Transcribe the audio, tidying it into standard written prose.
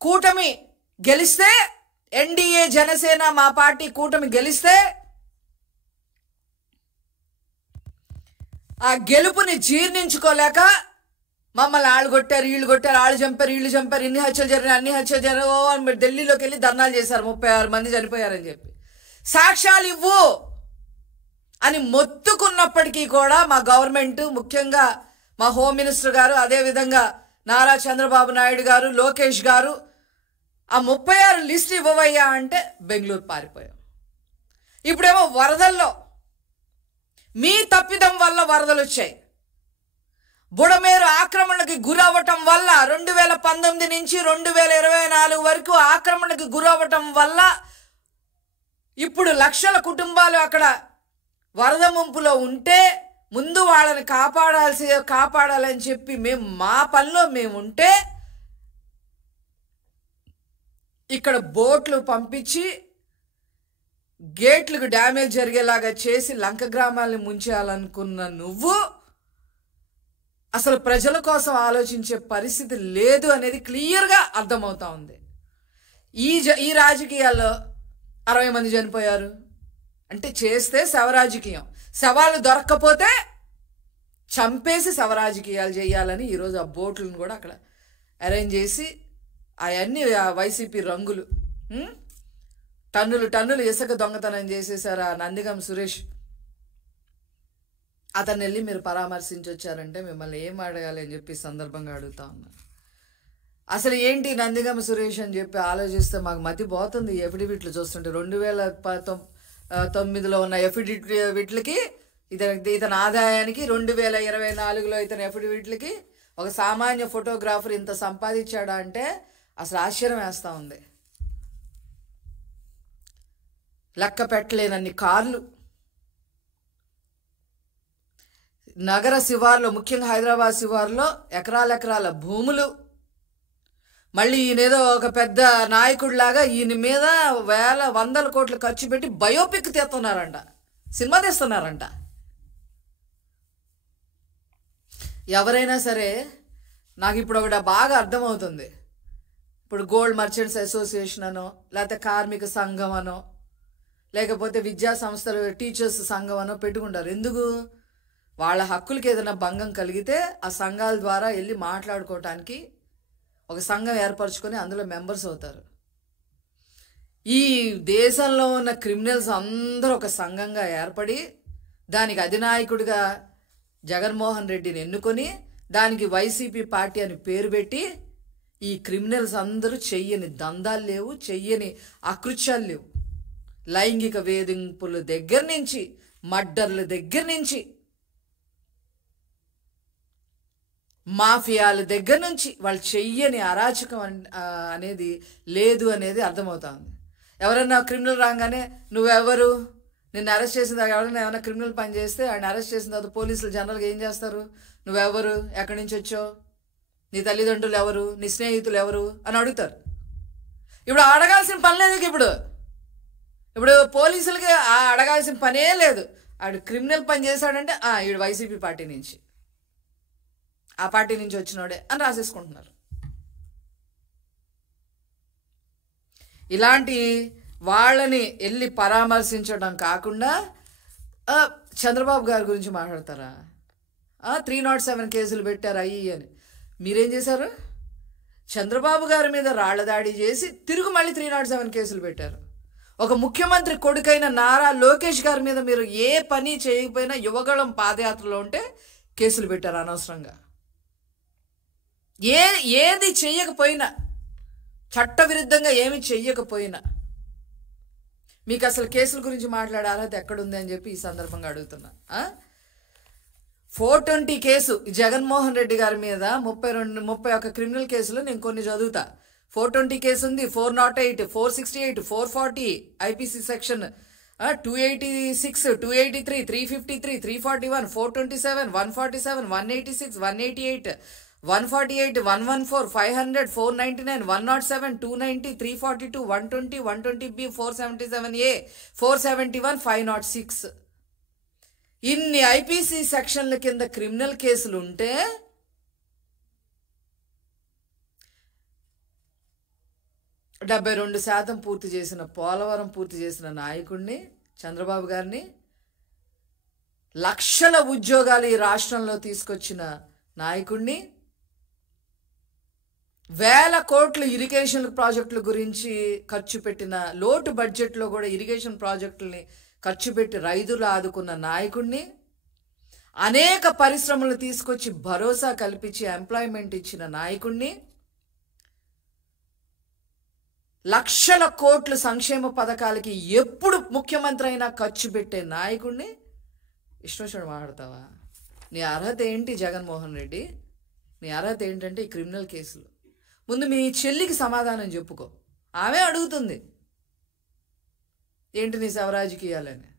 కూటమి గెలిస్తే, ఎన్డీఏ జనసేన మా పార్టీ కూటమి గెలిస్తే ఆ గెలుపుని జీర్ణించుకోలేక మమ్మల్ని వాళ్ళు కొట్టారు, వీళ్ళు కొట్టారు, వాళ్ళు చంపారు, వీళ్ళు చంపారు, ఇన్ని హత్యలు జరిగినాయి, అన్ని హత్యలు జరిగిన ఢిల్లీలోకి వెళ్ళి ధర్నాలు చేశారు, 36 మంది చనిపోయారని చెప్పి. సాక్ష్యాలు ఇవ్వు అని మొత్తుకున్నప్పటికీ కూడా మా గవర్నమెంట్, ముఖ్యంగా మా హోమ్ మినిస్టర్ గారు, అదేవిధంగా నారా చంద్రబాబు నాయుడు గారు, లోకేష్ గారు ఆ 36 లిస్ట్ ఇవ్వవయ్యా అంటే బెంగళూరు పారిపోయాం. ఇప్పుడేమో వరదల్లో మీ తప్పిదం వల్ల వరదలు వచ్చాయి. బుడమేరు ఆక్రమణకి గురవ్వటం వల్ల 2019 నుంచి 2024 వరకు ఆక్రమణకి గురవ్వటం వల్ల ఇప్పుడు లక్షల కుటుంబాలు అక్కడ వరద ముంపులో ఉంటే ముందు వాళ్ళని కాపాడాలని చెప్పి మేము మా పనిలో మేము ఉంటే ఇక్కడ బోట్లు పంపించి గేట్లకు డ్యామేజ్ జరిగేలాగా చేసి లంక గ్రామాలని ముంచేయాలనుకున్న నువ్వు అసలు ప్రజల కోసం ఆలోచించే పరిస్థితి లేదు అనేది క్లియర్గా అర్థమవుతా ఉంది. ఈ రాజకీయాల్లో 60 మంది చనిపోయారు అంటే చేస్తే శవరాజకీయం, శవాలు దొరక్కపోతే చంపేసి శవరాజకీయాలు చేయాలని ఈరోజు ఆ బోట్లను కూడా అక్కడ అరేంజ్ చేసి అవన్నీ వైసీపీ రంగులు టన్నులు ఇసుక దొంగతనం చేసేసారు. ఆ నందిగం సురేష్ అతన్ని వెళ్ళి మీరు పరామర్శించి వచ్చారంటే మిమ్మల్ని ఏం అడగాలి అని చెప్పి సందర్భంగా అడుగుతా ఉన్నారు. అసలు ఏంటి నందిగం సురేష్ అని చెప్పి ఆలోచిస్తే మాకు మతి పోతుంది. ఎఫిడవిట్లు చూస్తుంటే 2019లో ఉన్న ఎఫిడవిట్లకి ఇతని ఆదాయానికి 2024లో ఇతని ఎఫిడవిట్లకి ఒక సామాన్య ఫోటోగ్రాఫర్ ఇంత సంపాదించాడా అంటే అసలు ఆశ్చర్యం వేస్తూ ఉంది. లెక్క పెట్టలేనన్ని కార్లు, నగర శివార్లో ముఖ్యంగా హైదరాబాద్ శివార్లో ఎకరాల భూములు, మళ్ళీ ఈయనేదో ఒక పెద్ద నాయకుడిలాగా ఈయన మీద వందల కోట్లు ఖర్చు పెట్టి బయోపిక్ తీస్తున్నారంట, సినిమా తీస్తున్నారంట. ఎవరైనా సరే నాకు ఇప్పుడు ఒకటి బాగా అర్థమవుతుంది. ఇప్పుడు గోల్డ్ మర్చెంట్స్ అసోసియేషన్ అనో, లేకపోతే కార్మిక సంఘం అనో, లేకపోతే విద్యా సంస్థలు టీచర్స్ సంఘం అనో పెట్టుకుంటారు. ఎందుకు? వాళ్ళ హక్కులకి ఏదైనా భంగం కలిగితే ఆ సంఘాల ద్వారా వెళ్ళి మాట్లాడుకోవటానికి ఒక సంఘం ఏర్పరచుకొని అందులో మెంబర్స్ అవుతారు. ఈ దేశంలో ఉన్న క్రిమినల్స్ అందరూ ఒక సంఘంగా ఏర్పడి దానికి అధినాయకుడిగా జగన్మోహన్ రెడ్డిని ఎన్నుకొని దానికి వైసీపీ పార్టీ అని పేరు పెట్టి ఈ క్రిమినల్స్ అందరూ చెయ్యని దందాలు లేవు, చెయ్యని అకృత్యాలు లేవు. లైంగిక వేధింపుల దగ్గర నుంచి, మర్డర్ల దగ్గర నుంచి, మాఫియాల దగ్గర నుంచి వాళ్ళు చెయ్యని అరాచకం అనేది లేదు అనేది అర్థమవుతా ఉంది. ఎవరన్నా క్రిమినల్ రాగానే నువ్వెవరు, నిన్ను అరెస్ట్ చేసిన తర్వాత ఎవరైనా ఏమైనా క్రిమినల్ పని చేస్తే ఆయన అరెస్ట్ చేసిన తర్వాత పోలీసులు జనరల్గా ఏం చేస్తారు? నువ్వెవరు, ఎక్కడి నుంచి వచ్చావు, నీ తల్లిదండ్రులు ఎవరు, నీ స్నేహితులు ఎవరు అని అడుగుతారు. ఇప్పుడు అడగాల్సిన పని లేదు. ఇప్పుడు పోలీసులకి అడగాల్సిన పనే లేదు. ఆడు క్రిమినల్ పని చేశాడంటే ఈడు వైసీపీ పార్టీ నుంచి, ఆ పార్టీ నుంచి వచ్చినోడే అని రాసేసుకుంటున్నారు. ఇలాంటి వాళ్ళని వెళ్ళి పరామర్శించడం కాకుండా చంద్రబాబు గారి గురించి మాట్లాడతారా? 307 కేసులు పెట్టారు అయ్యి అని. మీరేం చేశారు? చంద్రబాబు గారి మీద రాళ్ల దాడి చేసి తిరుగు మళ్ళీ 307 కేసులు పెట్టారు. ఒక ముఖ్యమంత్రి కొడుకైన నారా లోకేష్ గారి మీద మీరు ఏ పని చేయకపోయినా యువగళం పాదయాత్రలో ఉంటే కేసులు పెట్టారు అనవసరంగా. ఏది చెయ్యకపోయినా, చట్టవిరుద్ధంగా ఏమి చెయ్యకపోయినా మీకు అసలు కేసుల గురించి మాట్లాడే అర్హత ఎక్కడుంది అని చెప్పి ఈ సందర్భంగా అడుగుతున్నా. 420 కేసు జగన్మోహన్ రెడ్డి గారి మీద 31 క్రిమినల్ కేసులు నేను కొన్ని చదువుతా. 420 కేసు ఉంది, 408, 468, 440 ఐపీసీ సెక్షన్, 286, 283, 353, 341, 427, 147, 186, 188, 148, 114, 500, 499, 107, 290, 342, 120, 120B, 477A, 471, 506 ఇన్ని ఐపీసీ సెక్షన్ల కింద క్రిమినల్ కేసులు ఉంటే 72% పూర్తి చేసిన పోలవరం పూర్తి చేసిన నాయకుడిని, చంద్రబాబు గారిని, లక్షల ఉద్యోగాలు ఈ రాష్ట్రంలో తీసుకొచ్చిన నాయకుడిని, వేల కోట్లు ఇరిగేషన్ ప్రాజెక్టుల గురించి ఖర్చు పెట్టిన, లోటు బడ్జెట్లో కూడా ఇరిగేషన్ ప్రాజెక్టుల్ని ఖర్చు పెట్టి రైతులు ఆదుకున్న నాయకుడిని, అనేక పరిశ్రమలు తీసుకొచ్చి భరోసా కల్పించి ఎంప్లాయ్మెంట్ ఇచ్చిన నాయకుడిని, లక్షల కోట్లు సంక్షేమ పథకాలకి ఎప్పుడు ముఖ్యమంత్రి అయినా ఖర్చు పెట్టే నాయకుడిని ఇష్టం మాట్లాడతావా? నీ అర్హత ఏంటి జగన్మోహన్ రెడ్డి? నీ అర్హత ఏంటంటే ఈ క్రిమినల్ కేసులు. ముందు మీ చెల్లికి సమాధానం చెప్పుకో. ఆమె అడుగుతుంది ఏంటి నీ శవ రాజకీయాలని.